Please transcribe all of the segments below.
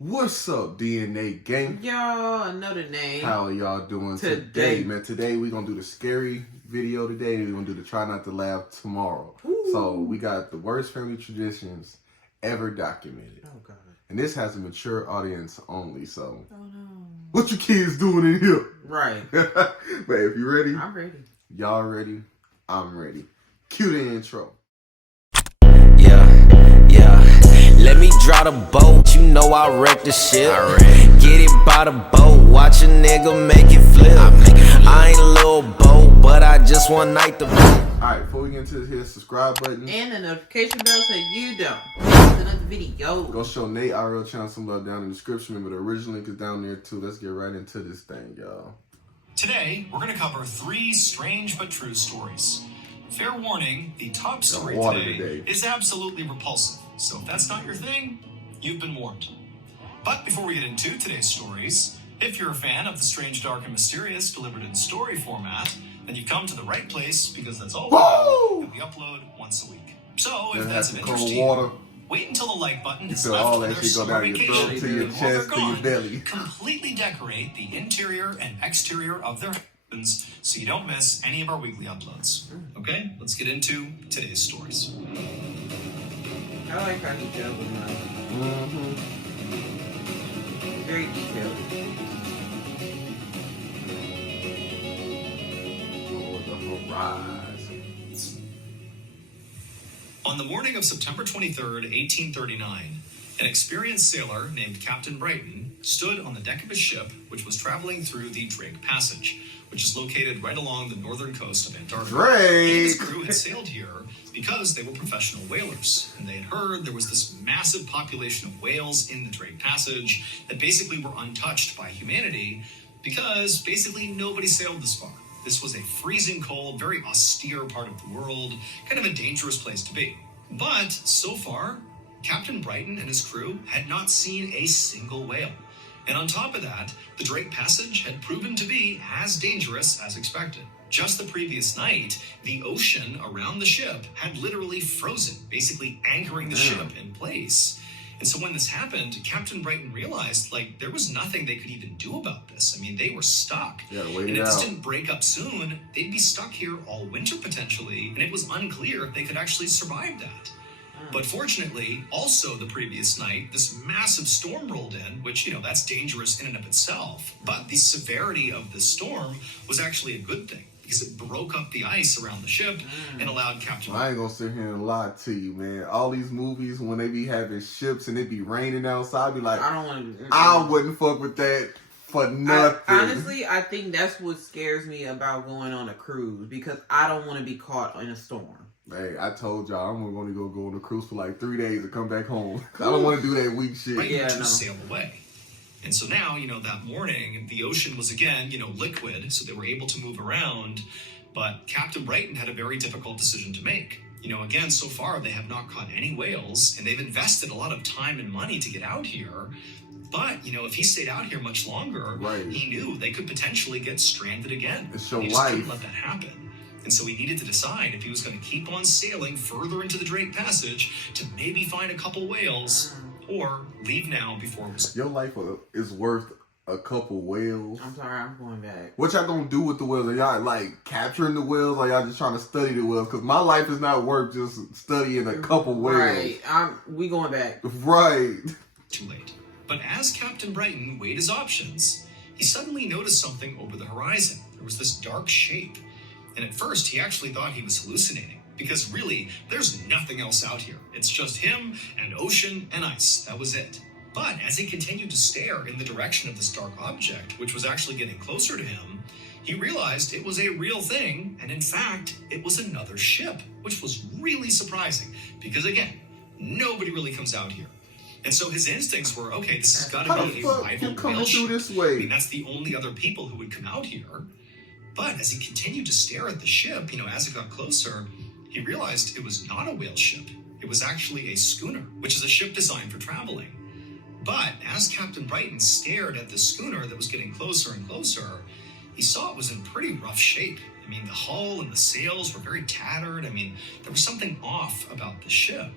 What's up, D&A gang? Y'all, another name. How are y'all doing today, man? Today we're going to do the scary video today, and we're going to do the try not to laugh tomorrow. Ooh. So we got the worst family traditions ever documented. Oh, God. And this has a mature audience only, so. Oh, no. What you kids doing in here? Right. But if you ready? I'm ready. Y'all ready? I'm ready. Cue the intro. Let me draw the boat, you know I wreck the shit. Get it by the boat, watch a nigga make it flip. I ain't a little boat, but I just one night the boat. Alright, before we get into this, hit the subscribe button. And the notification bell so you don't miss another video. Go show Nate IRL channel some love down in the description. Remember the original link is down there too. Let's get right into this thing, y'all. Today, we're going to cover 3 strange but true stories. Fair warning, the top story today is absolutely repulsive. So if that's not your thing, you've been warned. But before we get into today's stories, if you're a fan of the strange, dark, and mysterious delivered in story format, then you've come to the right place because that's all we upload once a week. So if that's of interest to you, wait until the like button is left all when that their shit go down your throat, to your chest, to your belly. Completely decorate the interior and exterior of their husbands so you don't miss any of our weekly uploads. Okay, let's get into today's stories. I like how detailed with mine. Very detailed. On the morning of September 23rd, 1839, an experienced sailor named Captain Brighton stood on the deck of his ship, which was traveling through the Drake Passage, which is located right along the northern coast of Antarctica. Drake! His crew had sailed here because they were professional whalers, and they had heard there was this massive population of whales in the Drake Passage that basically were untouched by humanity because basically nobody sailed this far. This was a freezing cold, very austere part of the world, kind of a dangerous place to be. But so far, Captain Brighton and his crew had not seen a single whale. And on top of that, the Drake Passage had proven to be as dangerous as expected. Just the previous night, the ocean around the ship had literally frozen, basically anchoring the ship in place. And so when this happened, Captain Brighton realized, there was nothing they could even do about this. I mean, they were stuck. And if this didn't break up soon, they'd be stuck here all winter potentially, and it was unclear if they could actually survive that. But fortunately, also the previous night, this massive storm rolled in, which, that's dangerous in and of itself. But the severity of the storm was actually a good thing, because it broke up the ice around the ship and allowed Captain... I ain't gonna sit here and lie to you, man. All these movies, when they be having ships and it be raining outside, I be like, I wouldn't fuck with that for nothing. Honestly, I think that's what scares me about going on a cruise, because I don't want to be caught in a storm. Hey, I told y'all I'm going to go on a cruise for 3 days and come back home. I don't want to do that weak shit. Right, sail away. And so now, that morning, the ocean was again, liquid, so they were able to move around. But Captain Brighton had a very difficult decision to make. Again, so far, they have not caught any whales, and they've invested a lot of time and money to get out here. But, if he stayed out here much longer, he knew they could potentially get stranded again. It's your life. He just couldn't let that happen. And so he needed to decide if he was going to keep on sailing further into the Drake Passage to maybe find a couple whales, or leave now before it was... Your life is worth a couple whales. I'm sorry, I'm going back. What y'all gonna do with the whales? Are y'all capturing the whales, or y'all just trying to study the whales? Because my life is not worth just studying a couple whales. Right, we going back. Right. Too late. But as Captain Brighton weighed his options, he suddenly noticed something over the horizon. There was this dark shape. And at first, he actually thought he was hallucinating, because really, there's nothing else out here. It's just him and ocean and ice. That was it. But as he continued to stare in the direction of this dark object, which was actually getting closer to him, he realized it was a real thing, and in fact, it was another ship, which was really surprising, because again, nobody really comes out here. And so his instincts were, okay, this has got to be a rival whale ship. This way? I mean, that's the only other people who would come out here. But as he continued to stare at the ship, as it got closer, he realized it was not a whale ship. It was actually a schooner, which is a ship designed for traveling. But as Captain Brighton stared at the schooner that was getting closer and closer, he saw it was in pretty rough shape. I mean, the hull and the sails were very tattered. I mean, there was something off about the ship.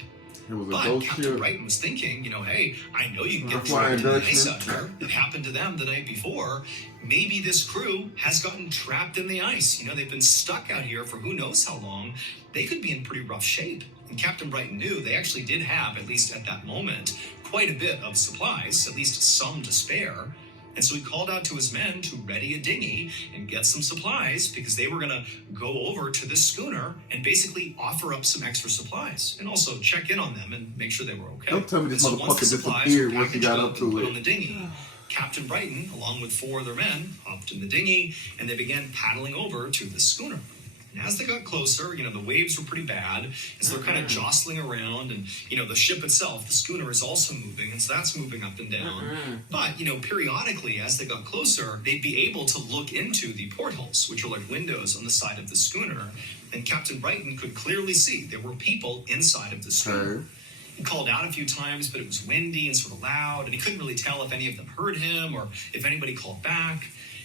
It was a But ghost Captain ship. Brighton was thinking, hey, I know you can get Flying trapped in the ice Dutchman. out here. It happened to them the night before. Maybe this crew has gotten trapped in the ice. They've been stuck out here for who knows how long. They could be in pretty rough shape. And Captain Brighton knew they actually did have, at least at that moment, quite a bit of supplies, at least some to spare. And so he called out to his men to ready a dinghy and get some supplies because they were going to go over to this schooner and basically offer up some extra supplies and also check in on them and make sure they were okay. Don't tell me this And so once the motherfucker supplies disappeared were once he got packaged up and to put it. on the dinghy, Captain Brighton, along with 4 other men, hopped in the dinghy and they began paddling over to the schooner. And as they got closer, the waves were pretty bad, and so they're kind of jostling around, and, the ship itself, the schooner, is also moving, and so that's moving up and down. But, periodically, as they got closer, they'd be able to look into the portholes, which are like windows on the side of the schooner, and Captain Brighton could clearly see there were people inside of the schooner. Okay. He called out a few times, but it was windy and sort of loud, and he couldn't really tell if any of them heard him or if anybody called back.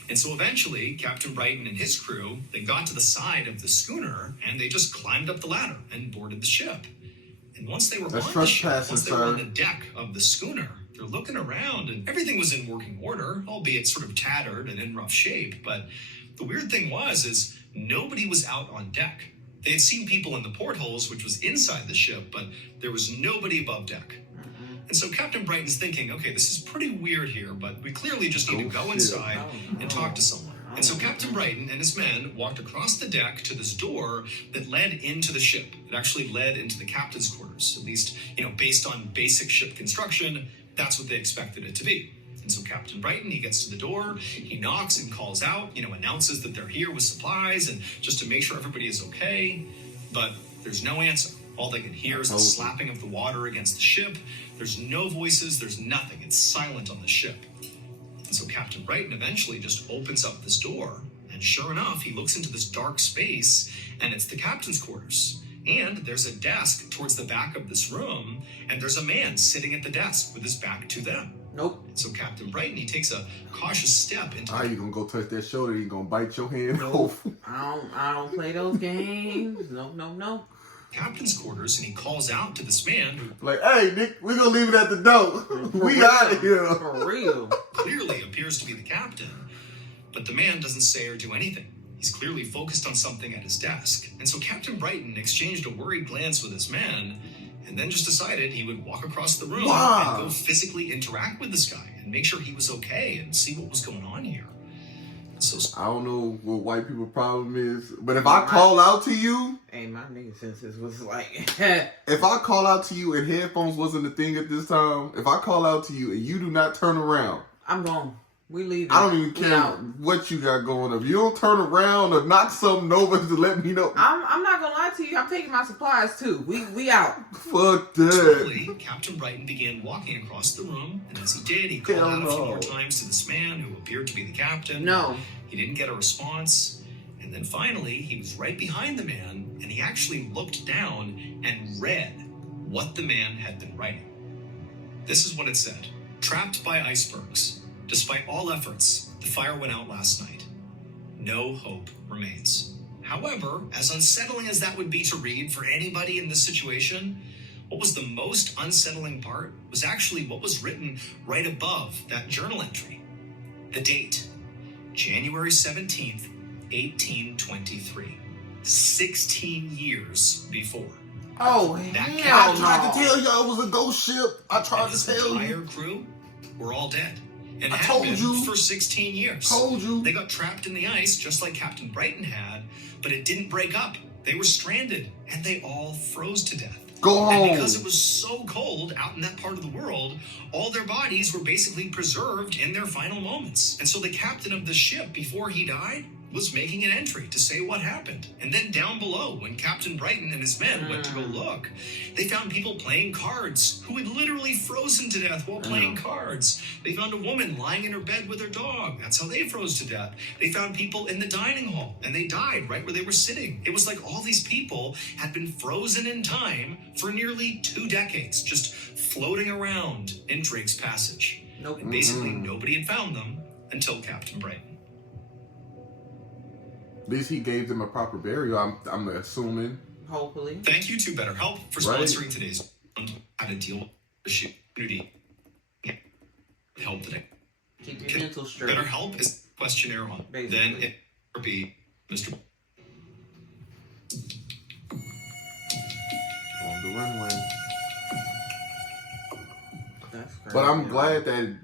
And so eventually, Captain Brighton and his crew, they got to the side of the schooner, and they just climbed up the ladder and boarded the ship. And once they were That's on the ship, trespassing, once they were on sir. the deck of the schooner, they're looking around, and everything was in working order, albeit sort of tattered and in rough shape. But the weird thing is nobody was out on deck. They had seen people in the portholes, which was inside the ship, but there was nobody above deck. And so Captain Brighton's thinking, okay, this is pretty weird here, but we clearly just need to go inside and talk to someone. And so Captain Brighton and his men walked across the deck to this door that led into the ship. It actually led into the captain's quarters. At least, based on basic ship construction, that's what they expected it to be. And so Captain Brighton, he gets to the door, he knocks and calls out, announces that they're here with supplies and just to make sure everybody is okay. But there's no answer. All they can hear is the slapping of the water against the ship. There's no voices, there's nothing. It's silent on the ship. And so Captain Brighton eventually just opens up this door. And sure enough, he looks into this dark space, and it's the captain's quarters. And there's a desk towards the back of this room, and there's a man sitting at the desk with his back to them. Nope. And so Captain Brighton, he takes a cautious step into You gonna go touch that shoulder, you gonna bite your hand off. I don't play those games. Nope. captain's quarters, and he calls out to this man who Like, hey, Nick, we're gonna leave it at the door. We out of here. For real. clearly appears to be the captain. But the man doesn't say or do anything. He's clearly focused on something at his desk. And so Captain Brighton exchanged a worried glance with his man, and then just decided he would walk across the room and go physically interact with this guy and make sure he was okay and see what was going on here. So I don't know what white people problem is, but if I call out to you, hey, my nigga senses was like, if I call out to you and headphones wasn't a thing at this time, if I call out to you and you do not turn around, I'm gone. We leave. I don't even care what you got going on. If you don't turn around or knock something over to let me know, I'm not gonna lie to you. I'm taking my supplies too. We out. Fuck that. slowly, Captain Brighton began walking across the room, and as he did, he called out a few more times to this man who appeared to be the captain. No. He didn't get a response. And then finally, he was right behind the man, and he actually looked down and read what the man had been writing. This is what it said. Trapped by icebergs. Despite all efforts, the fire went out last night. No hope remains. However, as unsettling as that would be to read for anybody in this situation, what was the most unsettling part was actually what was written right above that journal entry. The date, January 17th, 1823. 16 years before. Oh, That hell I tried to no. tell y'all it was a ghost ship. I tried And to his tell entire you. crew were all dead. And I had told been you. for 16 years. Told you. They got trapped in the ice just like Captain Brighton had, but it didn't break up. They were stranded, and they all froze to death. Go home. And because it was so cold out in that part of the world, all their bodies were basically preserved in their final moments. And so the captain of the ship, before he died, was making an entry to say what happened. And then down below, when Captain Brighton and his men went to go look, they found people playing cards who had literally frozen to death while playing cards. They found a woman lying in her bed with her dog. That's how they froze to death. They found people in the dining hall, and they died right where they were sitting. It was like all these people had been frozen in time for nearly 2 decades, just floating around in Drake's Passage. Nope. And basically nobody had found them until Captain Brighton. At least he gave them a proper burial, I'm assuming. Hopefully. Thank you to BetterHelp for Right. sponsoring today's. how to deal with the community. Help today. Keep your mental straight. Better help is questionnaire on. Basically. Then it would be Mr. On the runway. That's crazy. But I'm glad that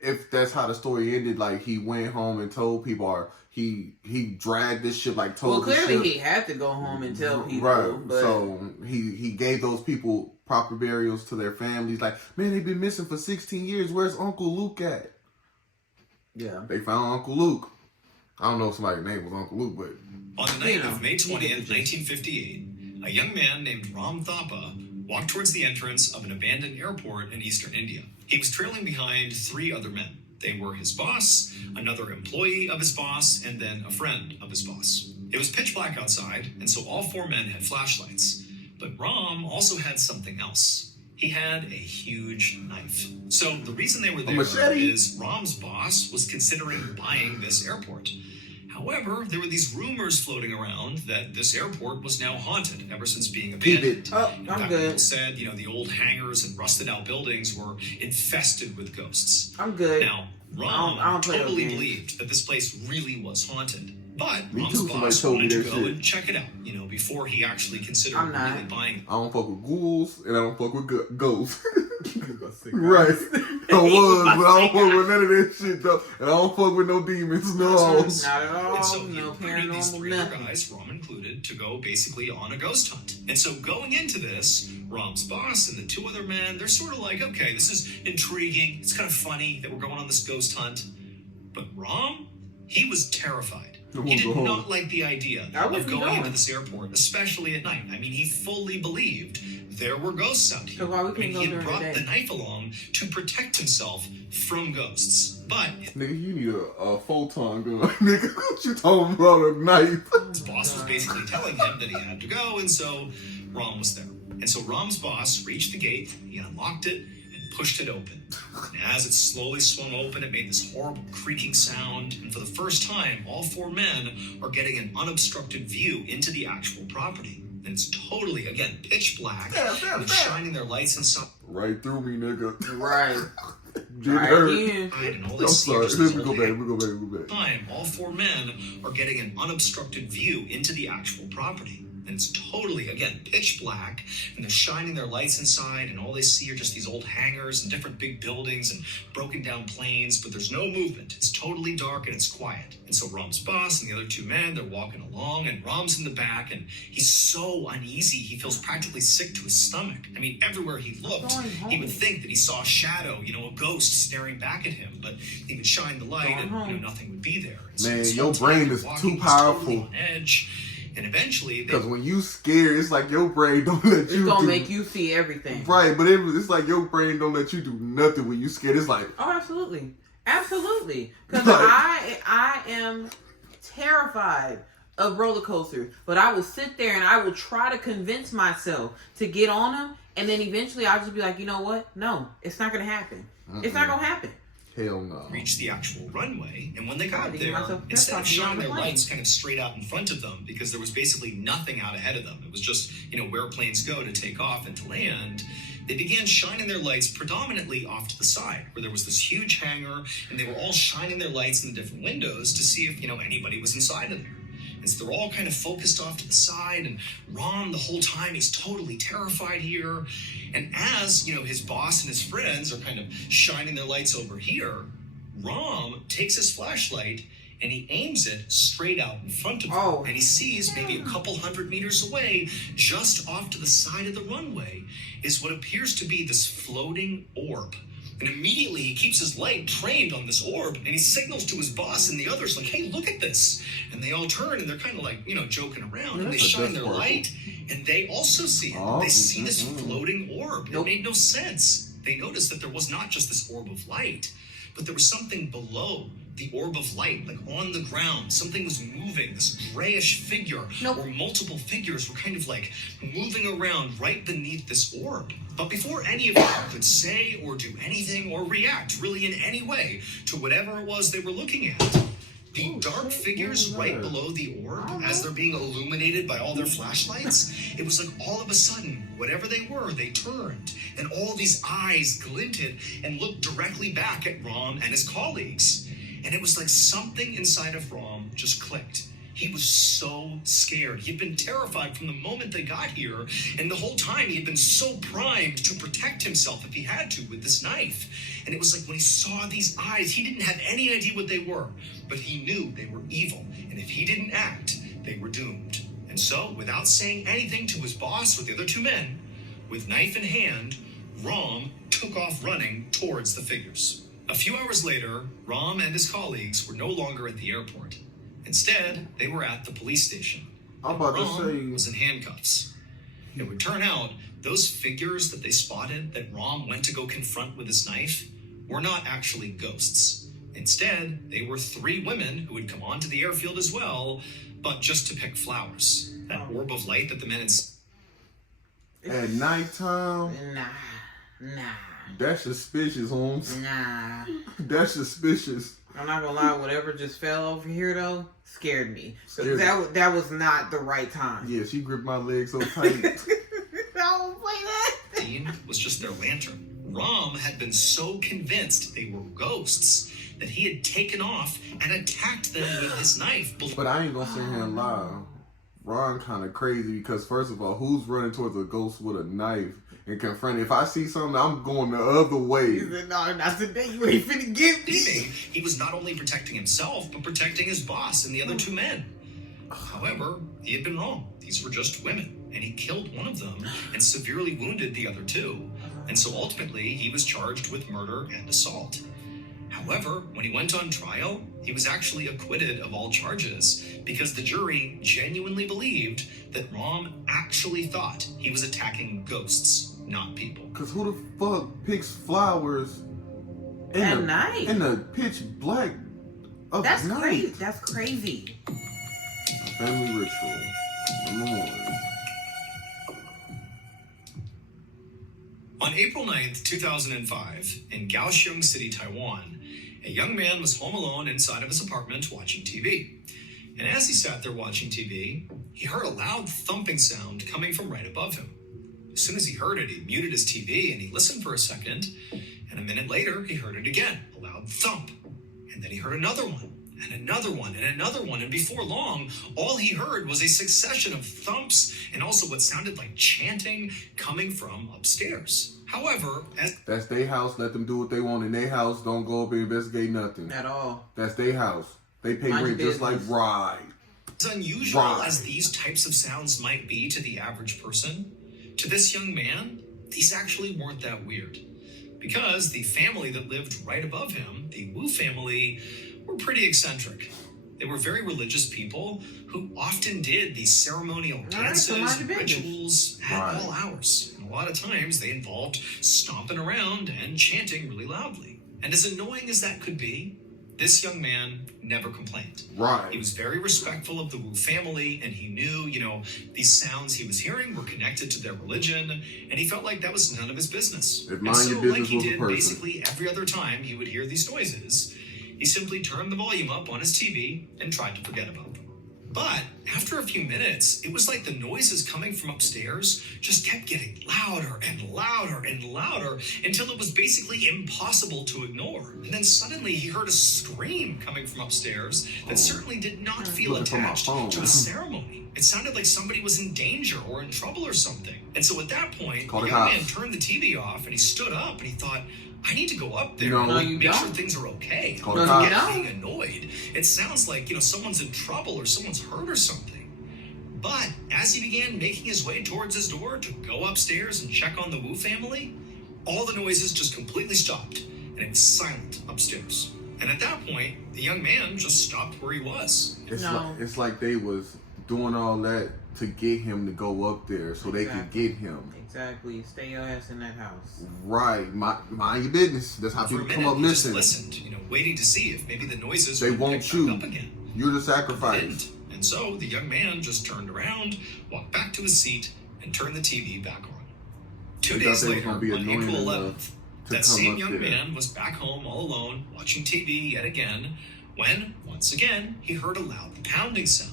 if that's how the story ended, like he went home and told people, or he dragged this shit, like told. Well, clearly this shit. he had to go home and tell people. Right. But So he gave those people proper burials to their families. Like, man, they've been missing for 16 years. Where's Uncle Luke at? yeah. They found Uncle Luke. I don't know if somebody's name was Uncle Luke, but On the night of May 20th, 1958, a young man named Ram Thapa walked towards the entrance of an abandoned airport in eastern India. He was trailing behind 3 other men. They were his boss, another employee of his boss, and then a friend of his boss. It was pitch black outside, and so all 4 men had flashlights. But Ram also had something else. He had a huge knife. So the reason they were there is Ram's boss was considering buying this airport. However, there were these rumors floating around that this airport was now haunted ever since being abandoned. Oh, In I'm fact, good. people said, the old hangars and rusted out buildings were infested with ghosts. I'm good. Now, I Ram don't play those totally games. believed that this place really was haunted. But Me Ram's too, somebody boss told me wanted to that go shit. and check it out, before he actually considered I'm not. really buying it. I don't fuck with ghouls and I don't fuck with ghosts. Right. I was, but I don't fuck with none of that shit though. And I don't fuck with no demons, no. Not at And all. so No recruited these paranormal, 3 other nothing. guys, Ram included, to go basically on a ghost hunt. And so going into this, Ram's boss and the 2 other men, they're sort of like, okay, this is intriguing. It's kind of funny that we're going on this ghost hunt. But Ram, he was terrified. He did not like the idea of going into this airport, especially at night. I mean, he fully believed there were ghosts out here. So why we I mean, couldn't go he had during the brought day? the knife along to protect himself from ghosts. But Nigga, you need a photon gun. Nigga, what you talking about, a knife? his boss was basically telling him that he had to go, and so Ram was there. And so Ram's boss reached the gate, he unlocked it, and pushed it open. And as it slowly swung open, it made this horrible creaking sound, and for the first time, all 4 men are getting an unobstructed view into the actual property. And it's totally, again, pitch black, and it's shining their lights inside. Right through me, nigga. Right. Get Right hurt. again. And all I'm they see sorry. are just Let these me go old back. hangars. We go back. Time, all 4 men are getting an unobstructed view into the actual property. And it's totally, again, pitch black, and they're shining their lights inside, and all they see are just these old hangars and different big buildings and broken down planes, but there's no movement. It's totally dark and it's quiet. And so Ram's boss and the other 2 men, they're walking along, and Ram's in the back, and he's so uneasy, he feels practically sick to his stomach. I mean, everywhere he looked, he would think that he saw a shadow, a ghost staring back at him, but he would shine the light and, nothing would be there. And so Man, this your whole time brain he's is walking, too he's totally powerful. on edge. And eventually, they Because when you scared, it's like your brain don't let It's you gonna do. make you see everything. Right, but it's like your brain don't let you do nothing when you scared. It's like, Oh, absolutely. Absolutely. Because Like- I am terrified of roller coasters. But I will sit there and I will try to convince myself to get on them. And then eventually I'll just be like, you know what? No, it's not going to happen. It's not going to happen. hell no. reached the actual runway, and when they got God, there, myself- instead of that's shining on the their plane. lights kind of straight out in front of them, because there was basically nothing out ahead of them, it was just, where planes go to take off and to land, they began shining their lights predominantly off to the side, where there was this huge hangar, and they were all shining their lights in the different windows to see if, anybody was inside of there. And so they're all kind of focused off to the side, and Ram, the whole time, he's totally terrified here. And as, his boss and his friends are kind of shining their lights over here, Ram takes his flashlight and he aims it straight out in front of him. Oh. And he sees maybe a couple 100 meters away, just off to the side of the runway, is what appears to be this floating orb. And immediately he keeps his light trained on this orb, and he signals to his boss and the others, like, hey, look at this. And they all turn, and they're kind of like, joking around, and they That's a shine death their sparkle. light, and they also see it. Oh, They see this floating orb. Nope. It made no sense. They noticed that there was not just this orb of light, but there was something below the orb of light, like on the ground. Something was moving, this grayish figure, Nope. or multiple figures were kind of like moving around right beneath this orb. But before any of them could say or do anything or react really in any way to whatever it was they were looking at, The dark figures right below the orb, as they're being illuminated by all their flashlights, it was like all of a sudden, whatever they were, they turned, and all these eyes glinted and looked directly back at Rom and his colleagues. And it was like something inside of Rom just clicked. He was so scared. He'd been terrified from the moment they got here, and the whole time he had been so primed to protect himself if he had to with this knife. And it was like when he saw these eyes, he didn't have any idea what they were, but he knew they were evil, and if he didn't act, they were doomed. And so, without saying anything to his boss or the other two men, with knife in hand, Rom took off running towards the figures. A few hours later, Rom and his colleagues were no longer at the airport. Instead, they were at the police station. I'm about to Rom say was in handcuffs. It would turn out those figures that they spotted that Rom went to go confront with his knife were not actually ghosts. Instead, they were 3 women who had come onto the airfield as well, but just to pick flowers. That orb of light that the men had... at nighttime. Nah. That's suspicious, Holmes. Nah. That's suspicious. I'm not gonna lie, whatever just fell over here though scared me. Scared That was not the right time. Yeah, she gripped my leg so tight. Don't play that. Dean was just their lantern. Rom had been so convinced they were ghosts that he had taken off and attacked them with his knife. But I ain't gonna sit here and lie. Ron kind of crazy because first of all, who's running towards a ghost with a knife and confronting? If I see something, I'm going the other way. He said, no, not today. You ain't finna get me. He was not only protecting himself, but protecting his boss and the other 2 men. However, he had been wrong. These were just women, and he killed one of them and severely wounded the other 2. And so ultimately, he was charged with murder and assault. However, when he went on trial, he was actually acquitted of all charges because the jury genuinely believed that Rom actually thought he was attacking ghosts, not people. Cause who the fuck picks flowers At night? in the pitch black of That's night? crazy. That's crazy. Family ritual. Come on. On April 9th, 2005, in Kaohsiung City, Taiwan, a young man was home alone inside of his apartment watching TV. And as he sat there watching TV, he heard a loud thumping sound coming from right above him. As soon as he heard it, he muted his TV and he listened for a second, and a minute later, he heard it again, a loud thump. And then he heard another one, and another one, and another one, and before long, all he heard was a succession of thumps and also what sounded like chanting coming from upstairs. However, as That's their house. Let them do what they want in their house. Don't go up and investigate nothing. At all. That's their house. They pay Mind rent your just like business. Ride. as unusual Right. as these types of sounds might be to the average person, to this young man, these actually weren't that weird. Because the family that lived right above him, the Wu family, were pretty eccentric. They were very religious people who often did these ceremonial dances, so mind your business. rituals at all hours. And a lot of times they involved stomping around and chanting really loudly. And as annoying as that could be, this young man never complained. Right. He was very respectful of the Wu family, and he knew, these sounds he was hearing were connected to their religion, and he felt like that was none of his business. If And mind so, your business like he was a did person. basically every other time he would hear these noises, he simply turned the volume up on his TV and tried to forget about them. But after a few minutes, it was like the noises coming from upstairs just kept getting louder and louder and louder until it was basically impossible to ignore. And then suddenly he heard a scream coming from upstairs that certainly did not feel Looking for my attached phone. to a ceremony. It sounded like somebody was in danger or in trouble or something. And so at that point, Call the the young cops. man turned the TV off and he stood up and he thought, I need to go up there No, and you make sure don't. things are okay. Call the Forget cops. being annoyed. It sounds like, someone's in trouble or someone's hurt or something. But as he began making his way towards his door to go upstairs and check on the Wu family, all the noises just completely stopped and it was silent upstairs. And at that point, the young man just stopped where he was. It's like they was doing all that to get him to go up there so they could get him. Exactly. Stay your ass in that house. Right. Mind your business. That's how For a people minute, come up he just missing. listened, waiting to see if maybe the noises They would want pick you. back up again. You're the It sacrifice. didn't. And so the young man just turned around, walked back to his seat, and turned the TV back on. 2 He days thought they was later, gonna be on annoying April enough 11th, to that come same up young there. man was back home all alone, watching TV yet again, when, once again, he heard a loud pounding sound.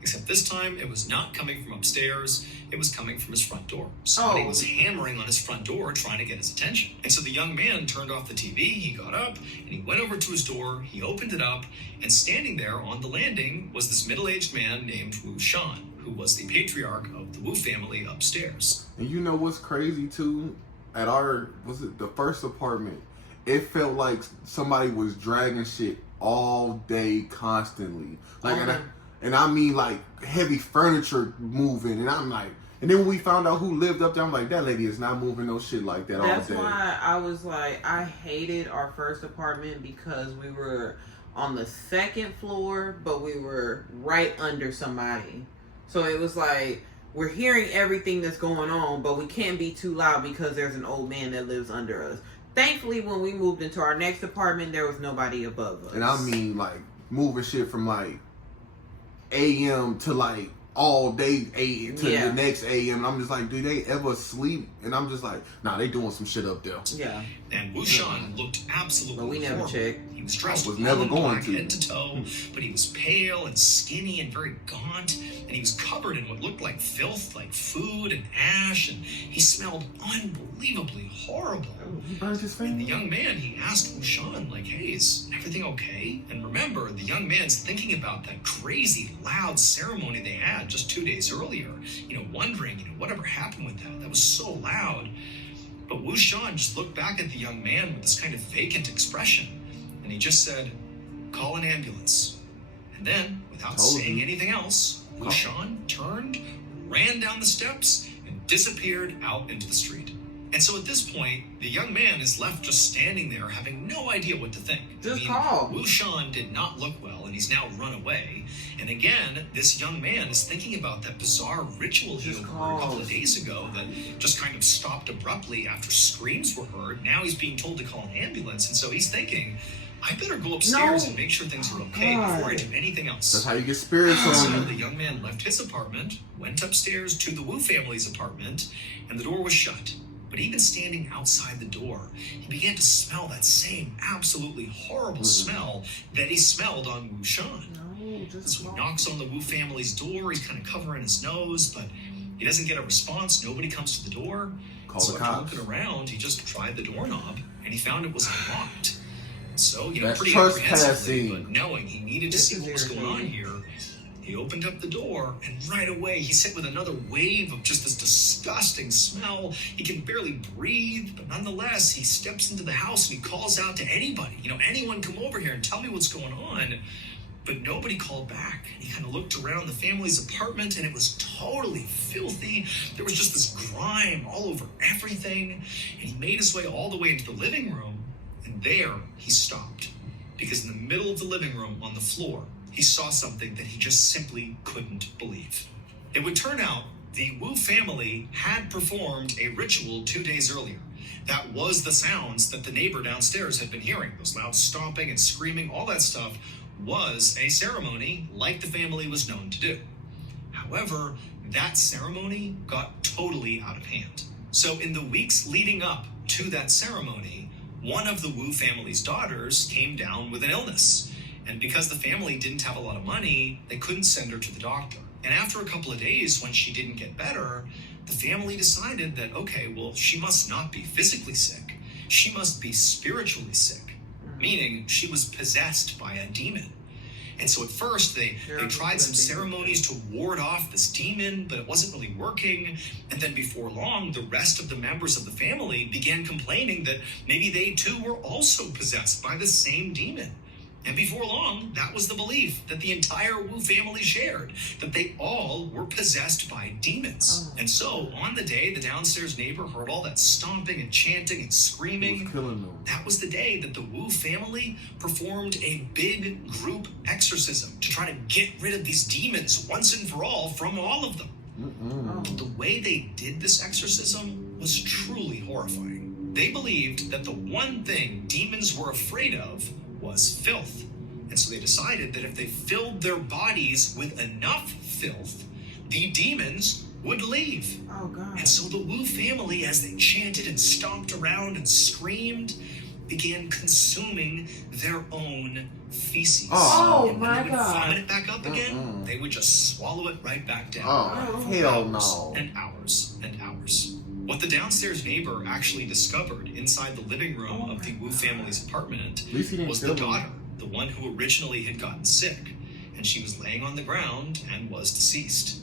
Except this time, it was not coming from upstairs, it was coming from his front door. Somebody was hammering on his front door trying to get his attention. And so the young man turned off the TV, he got up, and he went over to his door, he opened it up, and standing there on the landing was this middle-aged man named Wu Shan, who was the patriarch of the Wu family upstairs. And you know what's crazy too? At the first apartment, it felt like somebody was dragging shit all day constantly. Like, and I mean like heavy furniture moving, and I'm like, and then when we found out who lived up there, I'm like, that lady is not moving no shit like that all day. That's why I was like, I hated our first apartment because we were on the second floor, but we were right under somebody. So it was like, we're hearing everything that's going on, but we can't be too loud because there's an old man that lives under us. Thankfully, when we moved into our next apartment, there was nobody above us. And I mean like moving shit from like AM to like all day AM to the next AM, and I'm just like, do they ever sleep? And I'm just like, nah, they doing some shit up there. Yeah. And Wu Shan looked absolutely but we never horrible. checked. He was dressed was never going black to head to toe, but he was pale and skinny and very gaunt, and he was covered in what looked like filth, like food and ash, and he smelled unbelievably horrible. He burned his And the family. young man, he asked Wu Shan, like, hey, is everything okay? And remember, the young man's thinking about that crazy, loud ceremony they had just 2 days earlier, wondering, whatever happened with that? That was so loud. But Wu Shan just looked back at the young man with this kind of vacant expression, and he just said, call an ambulance. And then, without saying anything else, Wu Shan turned, ran down the steps, and disappeared out into the street. And so at this point, the young man is left just standing there having no idea what to think. Call. Wu Shan did not look well, and he's now run away. And again, this young man is thinking about that bizarre ritual he overheard a couple of days ago that just kind of stopped abruptly after screams were heard. Now he's being told to call an ambulance, and so he's thinking, I better go upstairs and make sure things are okay before I do anything else. That's how you get spirits on So you. the young man left his apartment, went upstairs to the Wu family's apartment, and the door was shut. But even standing outside the door, he began to smell that same absolutely horrible smell that he smelled on Wu Shan. So he knocks on the Wu family's door, he's kind of covering his nose, but he doesn't get a response, nobody comes to the door. Call so the after cops. looking around, he just tried the doorknob, and he found it was unlocked. So, That's pretty trespassing. apprehensively, but knowing he needed to see what was going on here, he opened up the door, and right away he's hit with another wave of just this disgusting smell. He can barely breathe, but nonetheless, he steps into the house and he calls out to anybody. Anyone come over here and tell me what's going on. But nobody called back. He kind of looked around the family's apartment, and it was totally filthy. There was just this grime all over everything. And he made his way all the way into the living room, and there he stopped. Because in the middle of the living room, on the floor, he saw something that he just simply couldn't believe. It would turn out the Wu family had performed a ritual 2 days earlier. That was the sounds that the neighbor downstairs had been hearing. Those loud stomping and screaming, all that stuff was a ceremony like the family was known to do. However, that ceremony got totally out of hand. So in the weeks leading up to that ceremony, one of the Wu family's daughters came down with an illness. And because the family didn't have a lot of money, they couldn't send her to the doctor. And after a couple of days, when she didn't get better, the family decided that, okay, well, she must not be physically sick. She must be spiritually sick, meaning she was possessed by a demon. And so at first, they tried some ceremonies to ward off this demon, but it wasn't really working. And then before long, the rest of the members of the family began complaining that maybe they too were also possessed by the same demon. And before long, that was the belief that the entire Wu family shared, that they all were possessed by demons. And so, on the day the downstairs neighbor heard all that stomping and chanting and screaming, that was the day that the Wu family performed a big group exorcism to try to get rid of these demons once and for all from all of them. The way they did this exorcism was truly horrifying. They believed that the one thing demons were afraid of was filth. And so they decided that if they filled their bodies with enough filth, the demons would leave. Oh, God. And so the Wu family, as they chanted and stomped around and screamed, began consuming their own feces. Oh, and when my they would God. vomit it back up again, they would just swallow it right back down. Oh, for hell hours no. and hours and hours. What the downstairs neighbor actually discovered inside the living room of the Wu family's apartment At least he didn't was kill the him. daughter, the one who originally had gotten sick, and she was laying on the ground and was deceased.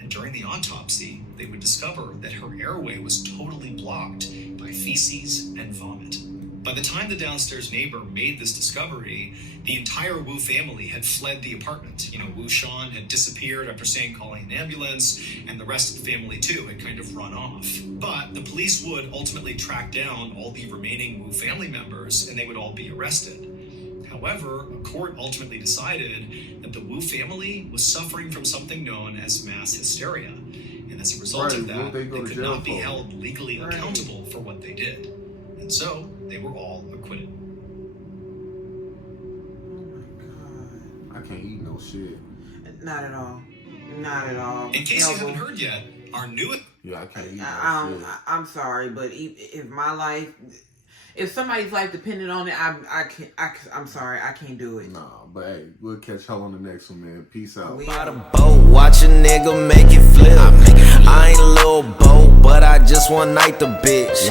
And during the autopsy, they would discover that her airway was totally blocked by feces and vomit. By the time the downstairs neighbor made this discovery, the entire Wu family had fled the apartment. Wu Shan had disappeared after saying calling an ambulance, and the rest of the family too had kind of run off. But the police would ultimately track down all the remaining Wu family members, and they would all be arrested. However, a court ultimately decided that the Wu family was suffering from something known as mass hysteria. And as a result of that, they could not be held legally accountable for what they did. And so, they were all acquitted. Oh I can't eat no shit. my God. Not at all. Not at all. In case you haven't heard yet, our newest... Yeah, I can't eat no shit. I'm sorry, but if my life, if somebody's life depended on it, I'm sorry, I can't do it. Nah, but hey, we'll catch y'all on the next one, man. Peace out. By the boat, watch a nigga make it flip. I ain't a little boat, but I just one night the bitch.